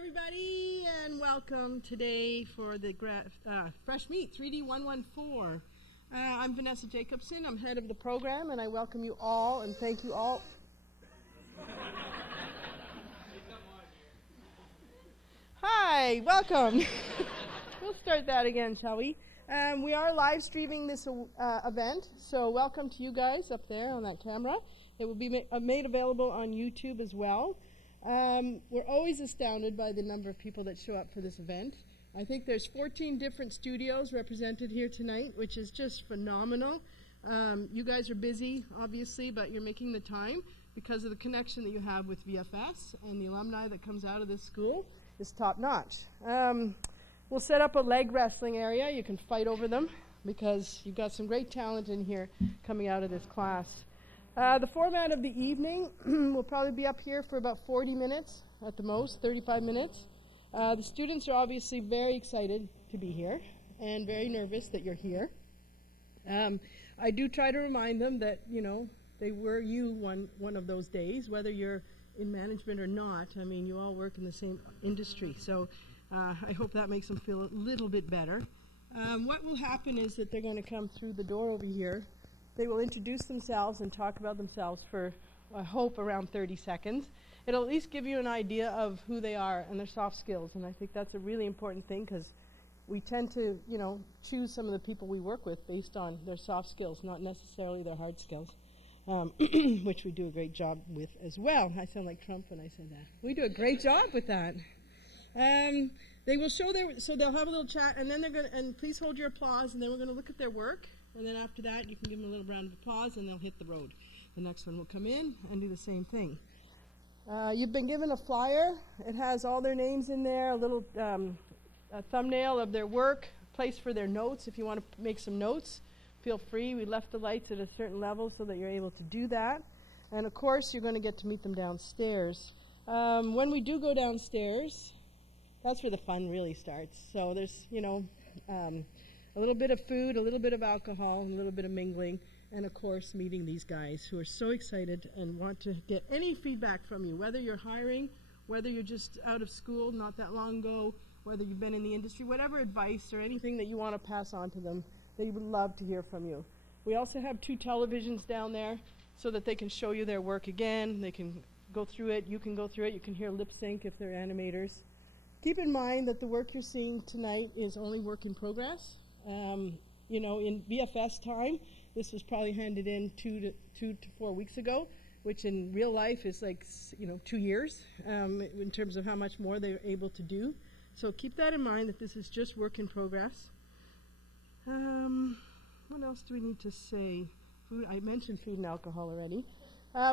everybody, and welcome today for the Fresh Meat 3D 114. I'm Vanessa Jacobson. I'm head of the program, and I welcome you all and thank you all. Hi, welcome. We'll start that again, shall we? We are live streaming this event, so welcome to you guys up there on that camera. It will be made available on YouTube as well. We're always astounded by the number of people that show up for this event. I think there's 14 different studios represented here tonight, which is just phenomenal. You guys are busy, obviously, but you're making the time because of the connection that you have with VFS, and the alumni that comes out of this school is top-notch. We'll set up a leg wrestling area. You can fight over them because you've got some great talent in here coming out of this class. The format of the evening will probably be up here for about 40 minutes at the most, 35 minutes. The students are obviously very excited to be here and very nervous that you're here. I do try to remind them that, you know, they were one of those days, whether you're in management or not. I mean, you all work in the same industry, so I hope that makes them feel a little bit better. What will happen is that they're going to come through the door over here. They will introduce themselves and talk about themselves for, I hope, around 30 seconds. It'll at least give you an idea of who they are and their soft skills, and I think that's a really important thing because we tend to, you know, choose some of the people we work with based on their soft skills, not necessarily their hard skills, which we do a great job with as well. I sound like Trump when I say that. We do a great job with that. They will show so they'll have a little chat, and then they're going to, and please hold your applause, and then we're going to look at their work. And then after that, you can give them a little round of applause, and they'll hit the road. The next one will come in and do the same thing. You've been given a flyer. It has all their names in there, a little a thumbnail of their work, place for their notes. If you want to make some notes, feel free. We left the lights at a certain level so that you're able to do that. And, of course, you're going to get to meet them downstairs. When we do go downstairs, that's where the fun really starts. So there's, you know, a little bit of food, a little bit of alcohol, and a little bit of mingling, and of course meeting these guys who are so excited and want to get any feedback from you, whether you're hiring, whether you're just out of school not that long ago, whether you've been in the industry, whatever advice or anything that you want to pass on to them, they would love to hear from you. We also have 2 televisions down there so that they can show you their work again. They can go through it. You can go through it. You can hear lip sync if they're animators. Keep in mind that the work you're seeing tonight is only work in progress. You know, in VFS time, this was probably handed in 2 to 4 weeks ago, which in real life is like, 2 years in terms of how much more they're able to do. So keep that in mind, that this is just work in progress. What else do we need to say? Food, I mentioned food and alcohol already.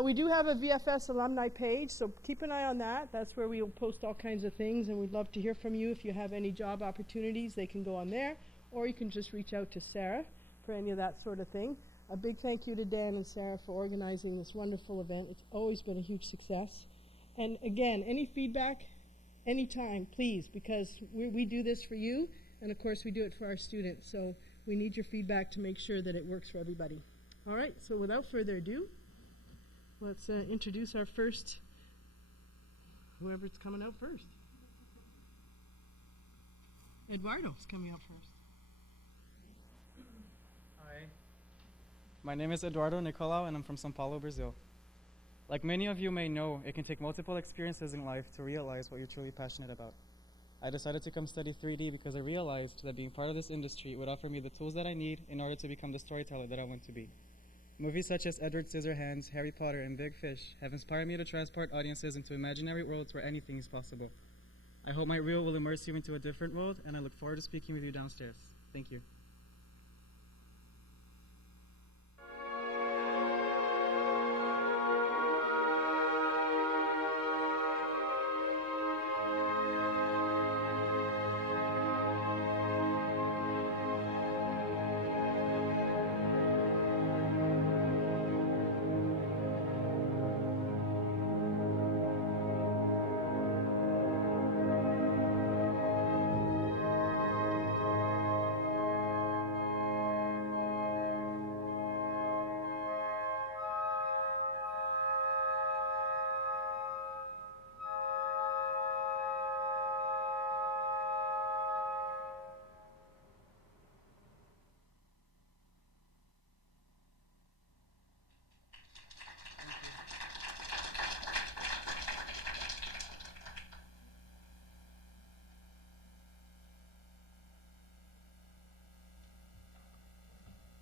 We do have a VFS alumni page, so keep an eye on that. That's where we will post all kinds of things, and we'd love to hear from you. If you have any job opportunities, they can go on there. Or you can just reach out to Sarah for any of that sort of thing. A big thank you to Dan and Sarah for organizing this wonderful event. It's always been a huge success. And again, any feedback, anytime, please, because we do this for you, and of course we do it for our students. So we need your feedback to make sure that it works for everybody. All right, so without further ado, let's introduce our first, whoever's coming out first. Eduardo's coming out first. Hi, my name is Eduardo Nicola, and I'm from São Paulo, Brazil. Like many of you may know, it can take multiple experiences in life to realize what you're truly passionate about. I decided to come study 3D because I realized that being part of this industry would offer me the tools that I need in order to become the storyteller that I want to be. Movies such as Edward Scissorhands, Harry Potter, and Big Fish have inspired me to transport audiences into imaginary worlds where anything is possible. I hope my reel will immerse you into a different world, and I look forward to speaking with you downstairs. Thank you.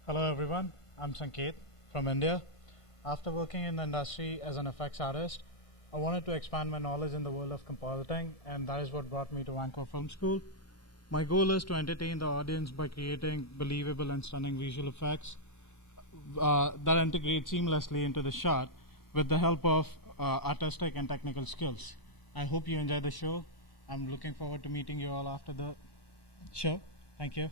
Hello everyone, I'm Sanket from India. After working in the industry as an effects artist, I wanted to expand my knowledge in the world of compositing, and that is what brought me to Vancouver Film School. My goal is to entertain the audience by creating believable and stunning visual effects that integrate seamlessly into the shot with the help of artistic and technical skills. I hope you enjoy the show. I'm looking forward to meeting you all after the show. Thank you.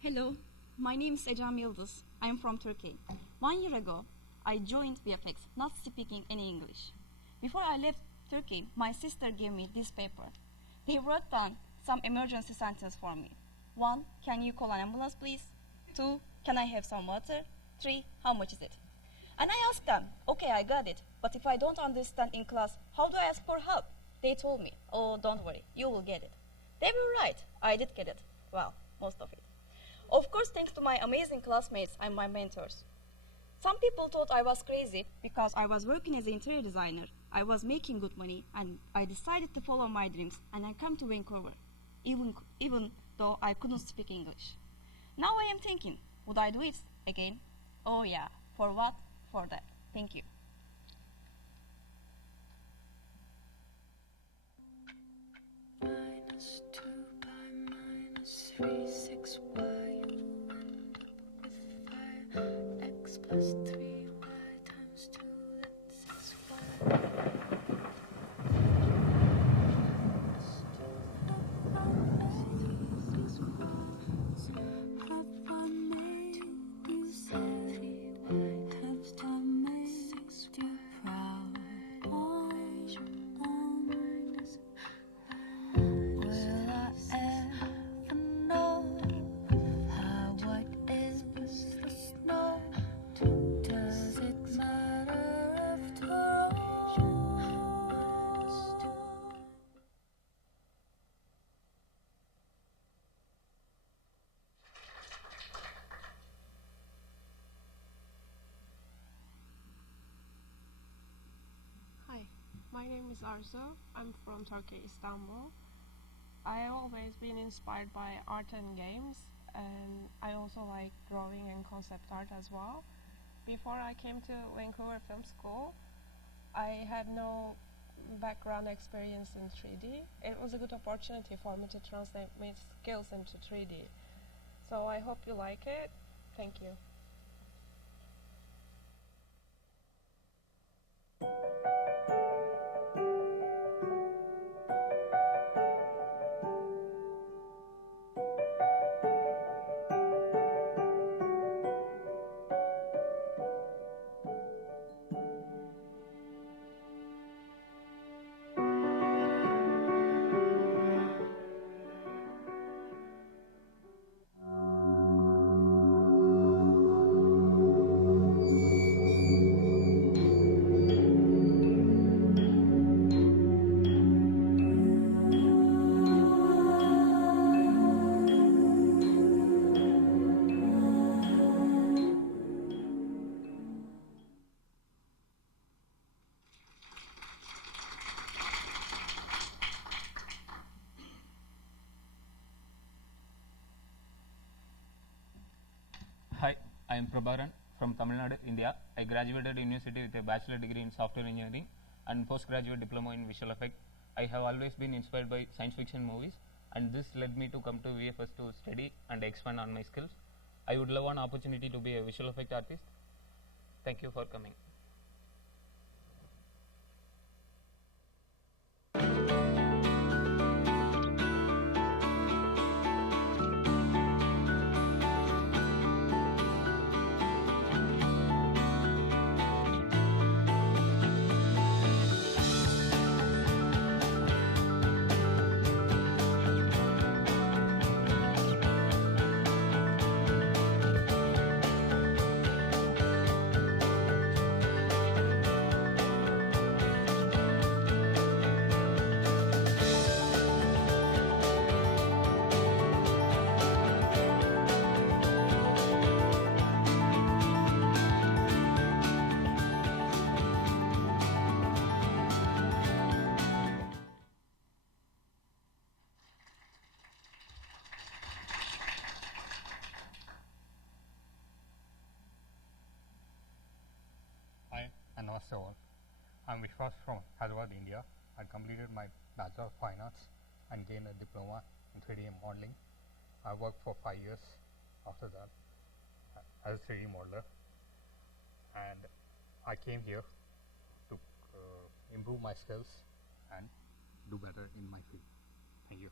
Hello, my name is Ecem Yıldız. I am from Turkey. 1 year ago, I joined VFX, not speaking any English. Before I left Turkey, my sister gave me this paper. They wrote down some emergency sentences for me. 1, can you call an ambulance, please? 2, can I have some water? 3, how much is it? And I asked them, okay, I got it, but if I don't understand in class, how do I ask for help? They told me, oh, don't worry, you will get it. They were right, I did get it. Well, most of it. Of course, thanks to my amazing classmates and my mentors. Some people thought I was crazy because I was working as an interior designer. I was making good money, and I decided to follow my dreams, and I came to Vancouver, even though I couldn't speak English. Now I am thinking, would I do it again? Oh yeah, for what? For that. Thank you. -2 by -3, 6y. X plus 3y times 2, that's 6y. My name is Arsa. I'm from Turkey, Istanbul. I have always been inspired by art and games, and I also like drawing and concept art as well. Before I came to Vancouver Film School, I had no background experience in 3D. It was a good opportunity for me to translate my skills into 3D. So I hope you like it. Thank you. Hi, I am Prabharan from Tamil Nadu, India. I graduated university with a bachelor degree in software engineering and postgraduate diploma in visual effects. I have always been inspired by science fiction movies, and this led me to come to VFS to study and expand on my skills. I would love an opportunity to be a visual effect artist. Thank you for coming. Namaste all. I'm Vishwas from Hyderabad, India. I completed my Bachelor of Fine Arts and gained a diploma in 3D modeling. I worked for 5 years after that as a 3D modeler, and I came here to improve my skills and do better in my field. Thank you.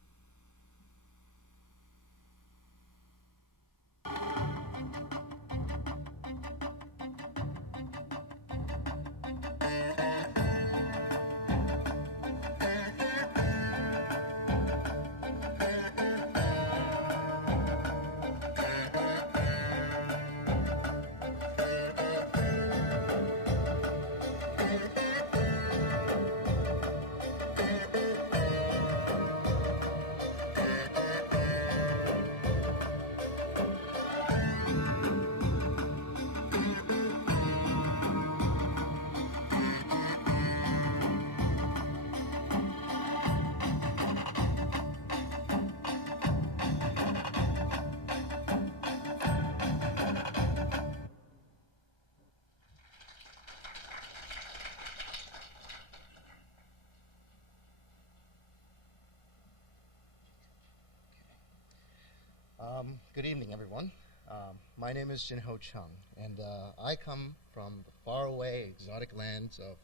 Good evening, everyone. My name is Jinho Chung, and I come from the faraway, exotic lands of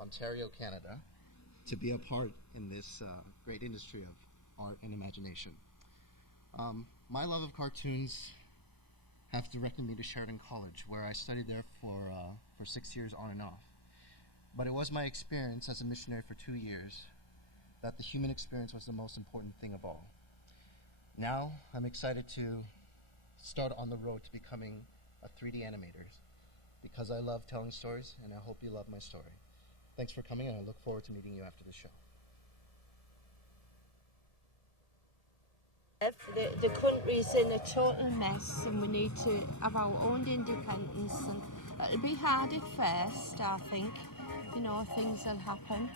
Ontario, Canada, to be a part in this great industry of art and imagination. My love of cartoons have directed me to Sheridan College, where I studied there for 6 years on and off. But it was my experience as a missionary for 2 years that the human experience was the most important thing of all. Now, I'm excited to start on the road to becoming a 3D animator because I love telling stories, and I hope you love my story. Thanks for coming, and I look forward to meeting you after the show. The country's in a total mess, and we need to have our own independence, and it'll be hard at first, I think. You know, things will happen.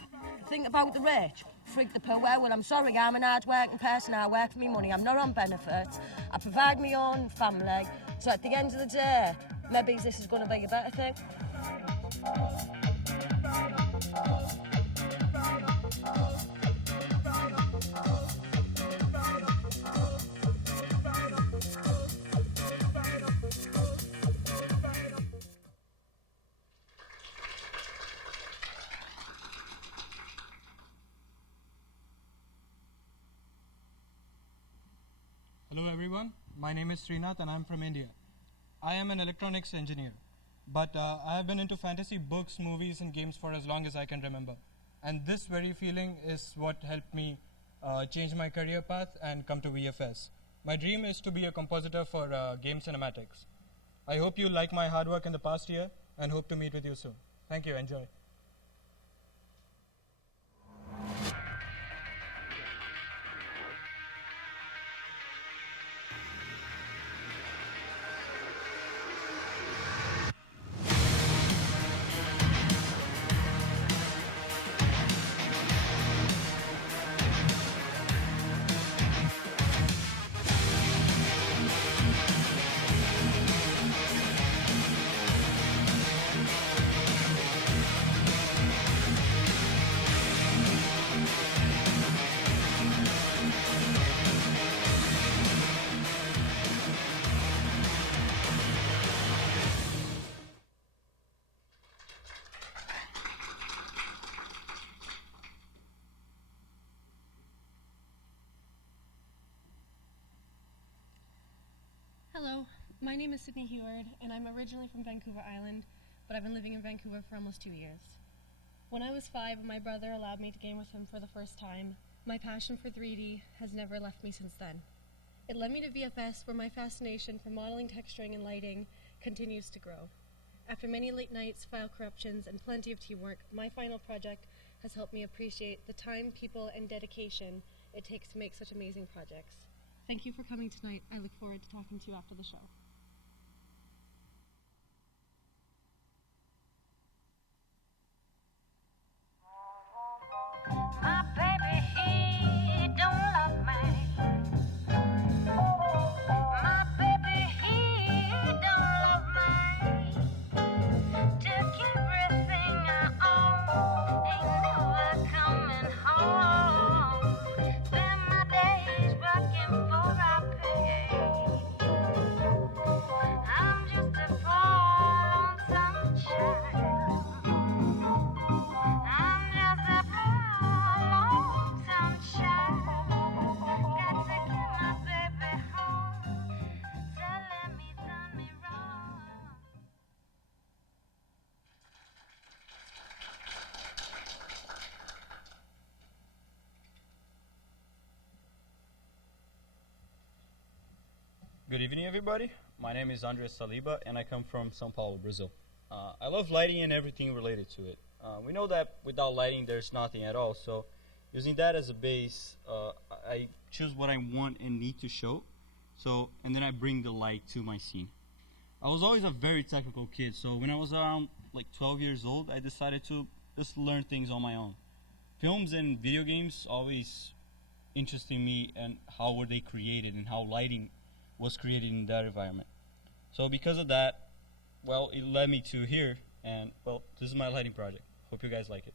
Think about the rich, freak the poor. Well, I'm sorry, I'm an hard-working person. I work for me money. I'm not on benefits. I provide my own family. So at the end of the day, maybe this is going to be a better thing. Hello everyone, my name is Srinath and I'm from India. I am an electronics engineer, but I have been into fantasy books, movies and games for as long as I can remember. And this very feeling is what helped me change my career path and come to VFS. My dream is to be a compositor for game cinematics. I hope you like my hard work in the past year and hope to meet with you soon. Thank you, enjoy. Hello, my name is Sydney Heward, and I'm originally from Vancouver Island, but I've been living in Vancouver for almost 2 years. When I was 5 and my brother allowed me to game with him for the first time, my passion for 3D has never left me since then. It led me to VFS, where my fascination for modeling, texturing, and lighting continues to grow. After many late nights, file corruptions, and plenty of teamwork, my final project has helped me appreciate the time, people, and dedication it takes to make such amazing projects. Thank you for coming tonight. I look forward to talking to you after the show. My baby, he don't love me. My baby, he don't love me. Took everything I Good evening, everybody. My name is Andrea Saliba, and I come from São Paulo, Brazil. I love lighting and everything related to it. We know that without lighting, there's nothing at all. So, using that as a base, I choose what I want and need to show. So, and then I bring the light to my scene. I was always a very technical kid. So, when I was around like 12 years old, I decided to just learn things on my own. Films and video games always interested me, and how were they created and how lighting was created in that environment. So because of that, well, it led me to here, and well, this is my lighting project. Hope you guys like it.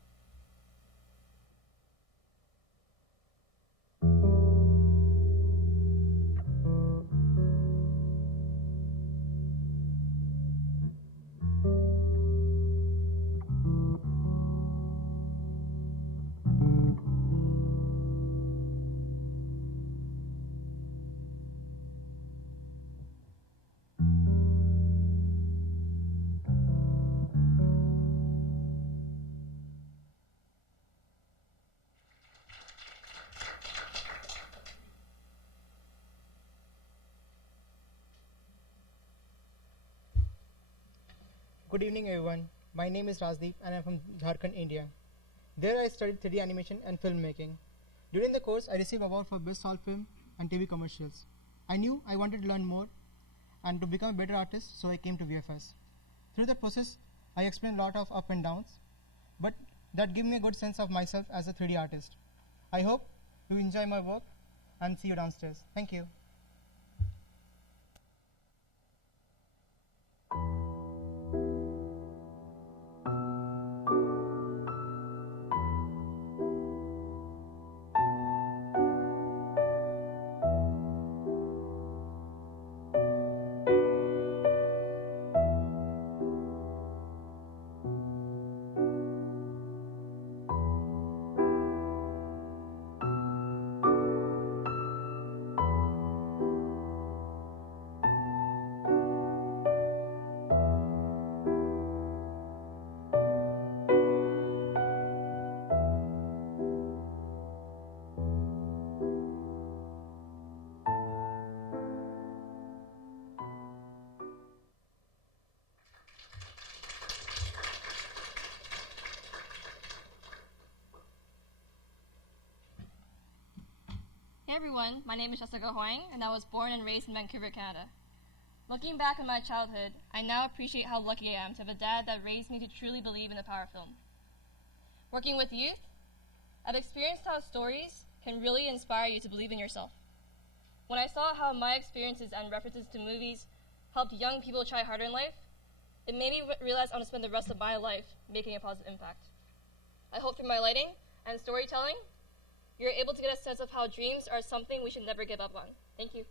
Good evening, everyone. My name is Razdeep and I'm from Jharkhand, India. There I studied 3D animation and filmmaking. During the course, I received award for Best Short Film and TV Commercials. I knew I wanted to learn more and to become a better artist, so I came to VFS. Through the process, I experienced a lot of up and downs, but that gave me a good sense of myself as a 3D artist. I hope you enjoy my work and see you downstairs. Thank you. Hey everyone, my name is Jessica Huang, and I was born and raised in Vancouver, Canada. Looking back on my childhood, I now appreciate how lucky I am to have a dad that raised me to truly believe in the power of film. Working with youth, I've experienced how stories can really inspire you to believe in yourself. When I saw how my experiences and references to movies helped young people try harder in life, it made me realize I want to spend the rest of my life making a positive impact. I hope through my lighting and storytelling, you're able to get a sense of how dreams are something we should never give up on. Thank you.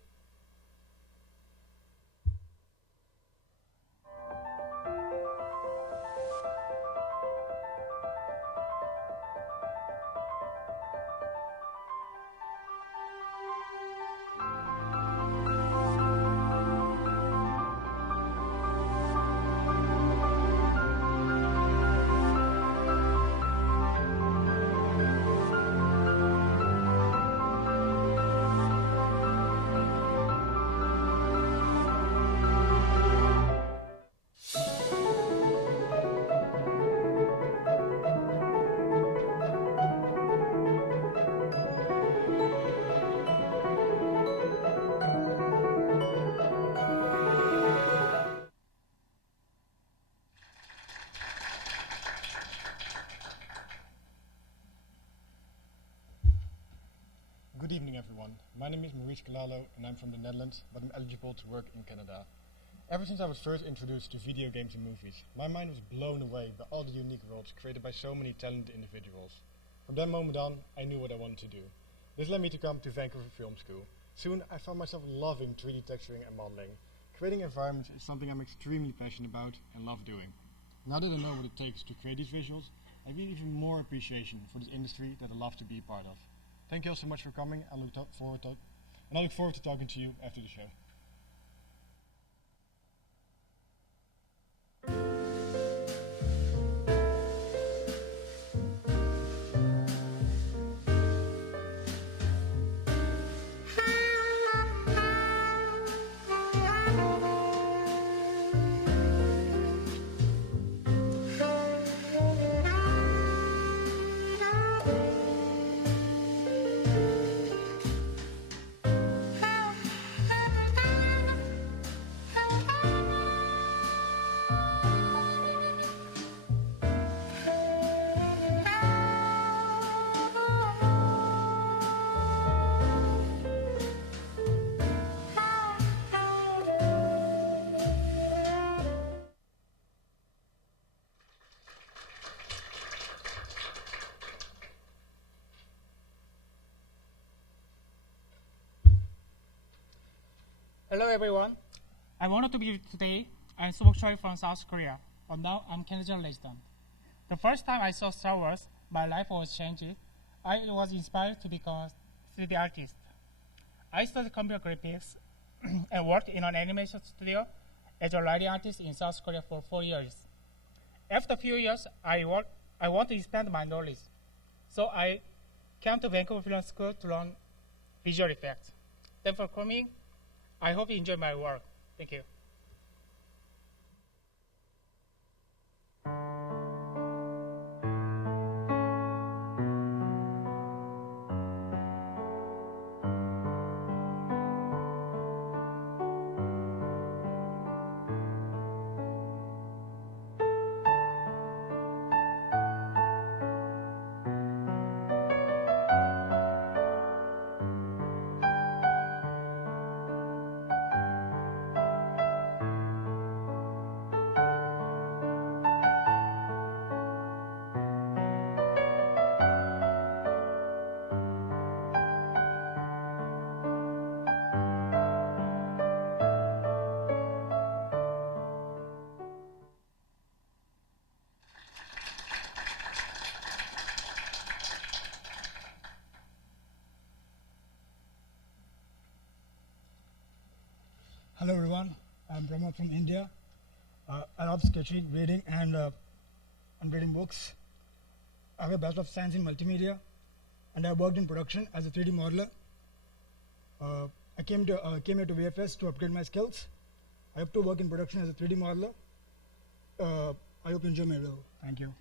Good evening, everyone. My name is Maurice Galalo, and I'm from the Netherlands, but I'm eligible to work in Canada. Ever since I was first introduced to video games and movies, my mind was blown away by all the unique worlds created by so many talented individuals. From that moment on, I knew what I wanted to do. This led me to come to Vancouver Film School. Soon, I found myself loving 3D texturing and modeling. Creating environments is something I'm extremely passionate about and love doing. Now that I know what it takes to create these visuals, I have even more appreciation for this industry that I love to be a part of. Thank you all so much for coming. I look forward to talking to you after the show. Hello everyone. I wanted to be today. I'm Suboxone from South Korea, but now I'm Generalist. The first time I saw Star Wars, my life was changed. I was inspired to become a 3D artist. I studied computer graphics and worked in an animation studio as a lighting artist in South Korea for 4 years. After a few years, I want to expand my knowledge. So I came to Vancouver Film School to learn visual effects. Thanks for coming. I hope you enjoy my work. Thank you. Hello everyone, I'm Brahma from India. I love sketching, reading and reading books. I have a Bachelor of Science in Multimedia and I worked in production as a 3D modeler. I came here to VFS to upgrade my skills. I hope to work in production as a 3D modeler. I hope you enjoy my role. Thank you.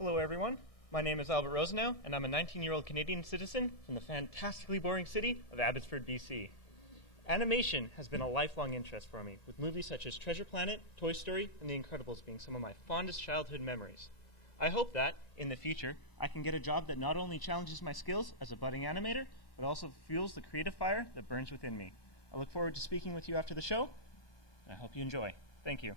Hello everyone, my name is Albert Rosenau and I'm a 19-year-old Canadian citizen from the fantastically boring city of Abbotsford, BC. Animation has been a lifelong interest for me, with movies such as Treasure Planet, Toy Story, and The Incredibles being some of my fondest childhood memories. I hope that, in the future, I can get a job that not only challenges my skills as a budding animator, but also fuels the creative fire that burns within me. I look forward to speaking with you after the show, and I hope you enjoy. Thank you.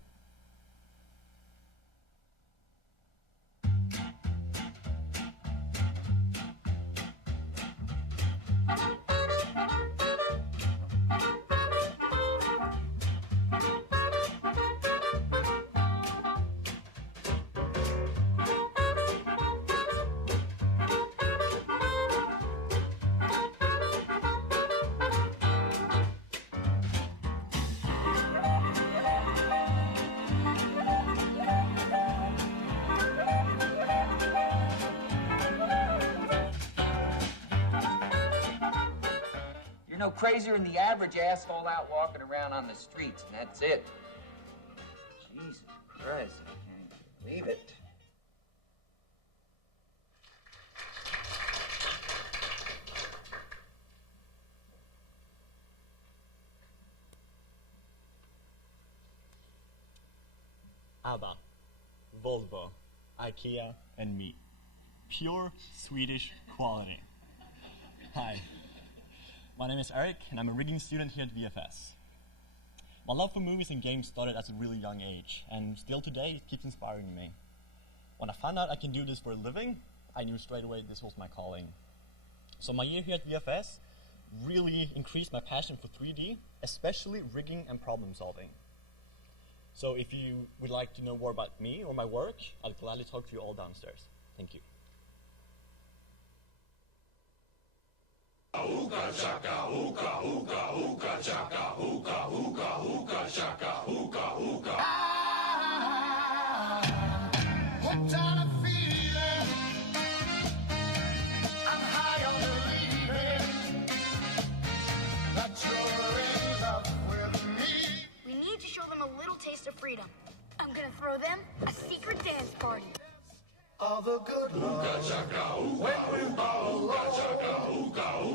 You're no crazier than the average asshole out walking around on the streets, and that's it. Jesus Christ, I can't even believe it. ABBA, Volvo, IKEA, and me. Pure Swedish quality. Hi, my name is Eric, and I'm a rigging student here at VFS. My love for movies and games started at a really young age, and still today it keeps inspiring me. When I found out I can do this for a living, I knew straight away this was my calling. So my year here at VFS really increased my passion for 3D, especially rigging and problem solving. So if you would like to know more about me or my work, I'll gladly talk to you all downstairs. Thank you. Hookah chaka, hookah, hookah, hookah chaka, hookah, hookah, hookah chaka, hookah, freedom. I'm gonna throw them a secret dance party. All the good love. When we ball,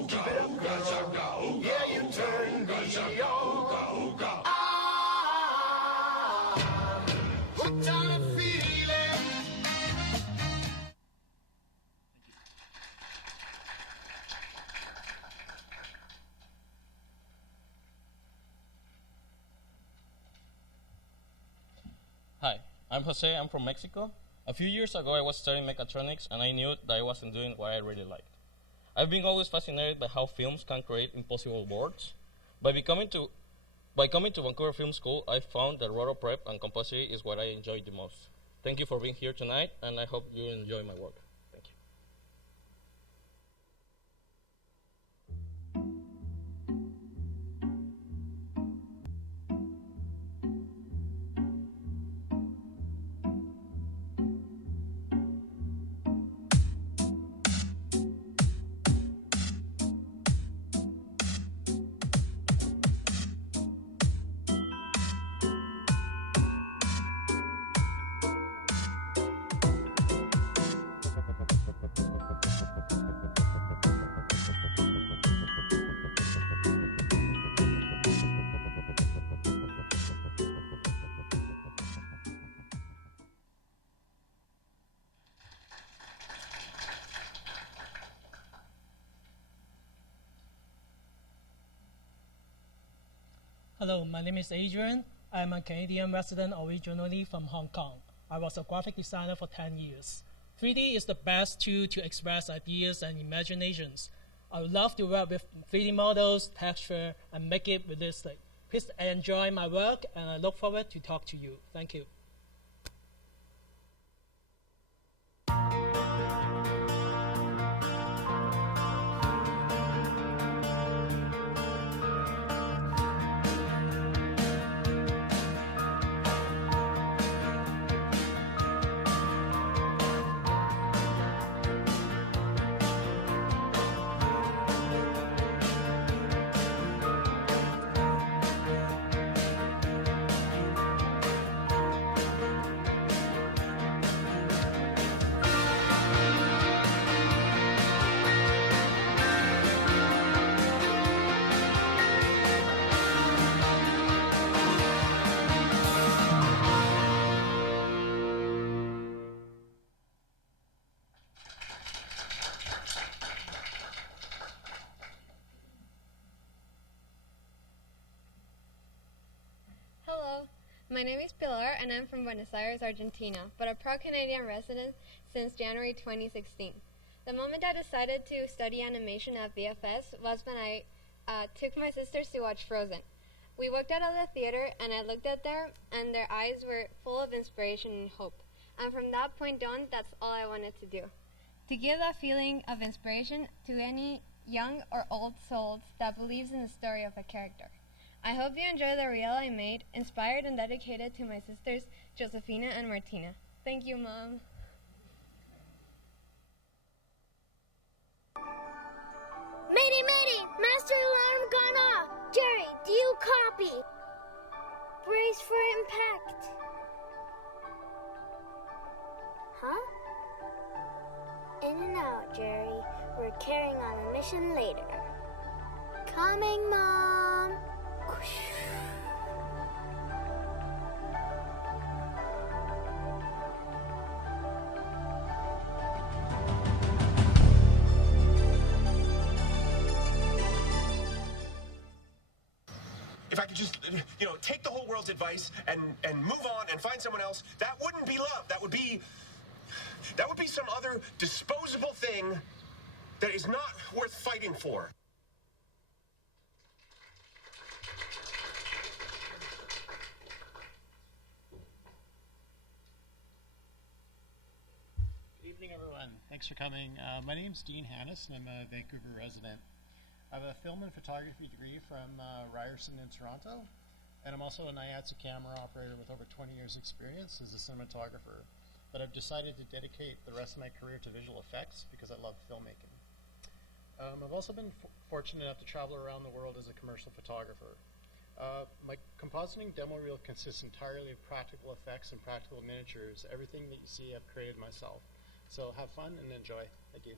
keep it up, girl. Yeah, you turn me on. Hooked on a feeling. Hi, I'm Jose. I'm from Mexico. A few years ago, I was studying mechatronics, and I knew that I wasn't doing what I really liked. I've been always fascinated by how films can create impossible worlds. By coming to Vancouver Film School, I found that roto prep and compositing is what I enjoy the most. Thank you for being here tonight, and I hope you enjoy my work. Thank you. Hello, my name is Adrian. I'm a Canadian resident originally from Hong Kong. I was a graphic designer for 10 years. 3D is the best tool to express ideas and imaginations. I would love to work with 3D models, texture, and make it realistic. Please enjoy my work, and I look forward to talk to you. Thank you. My name is Pilar, and I'm from Buenos Aires, Argentina, but a proud Canadian resident since January 2016. The moment I decided to study animation at VFS was when I took my sisters to watch Frozen. We walked out of the theater, and I looked at them, and their eyes were full of inspiration and hope. And from that point on, that's all I wanted to do. To give that feeling of inspiration to any young or old soul that believes in the story of a character. I hope you enjoy the reel I made, inspired and dedicated to my sisters, Josefina and Martina. Thank you, Mom. Mayday, mayday! Master alarm gone off! Jerry, do you copy? Brace for impact. Huh? In and out, Jerry. We're carrying on a mission later. Coming, Mom! If I could just, take the whole world's advice and move on and find someone else, that wouldn't be love. That would be some other disposable thing that is not worth fighting for. Good evening, everyone. Thanks for coming. My name's Dean Hannis, and I'm a Vancouver resident. I have a film and photography degree from Ryerson in Toronto, and I'm also an IATSE camera operator with over 20 years experience as a cinematographer. But I've decided to dedicate the rest of my career to visual effects because I love filmmaking. I've also been fortunate enough to travel around the world as a commercial photographer. My compositing demo reel consists entirely of practical effects and practical miniatures. Everything that you see I've created myself. So have fun and enjoy. Thank you.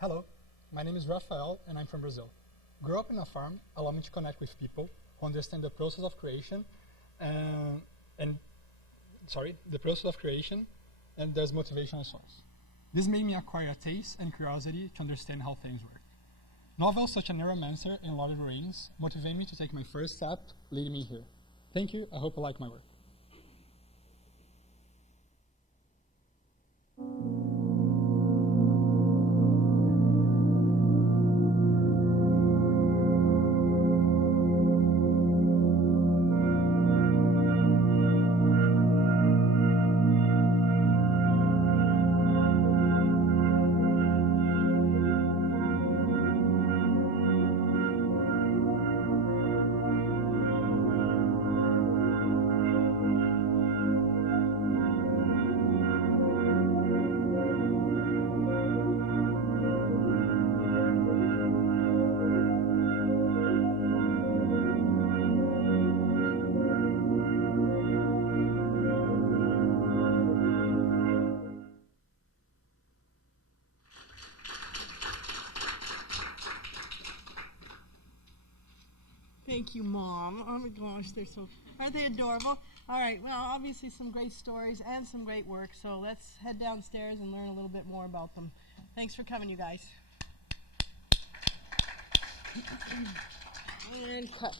Hello, my name is Rafael and I'm from Brazil. Grew up in a farm allowed me to connect with people who understand the process of creation and there's motivational source. This made me acquire a taste and curiosity to understand how things work. Novels such as Neuromancer and Lord of the Rings motivate me to take my first step, leading me here. Thank you, I hope you like my work. Thank you, Mom. Oh my gosh, aren't they adorable? All right, well, obviously some great stories and some great work, so let's head downstairs and learn a little bit more about them. Thanks for coming, you guys. And cut.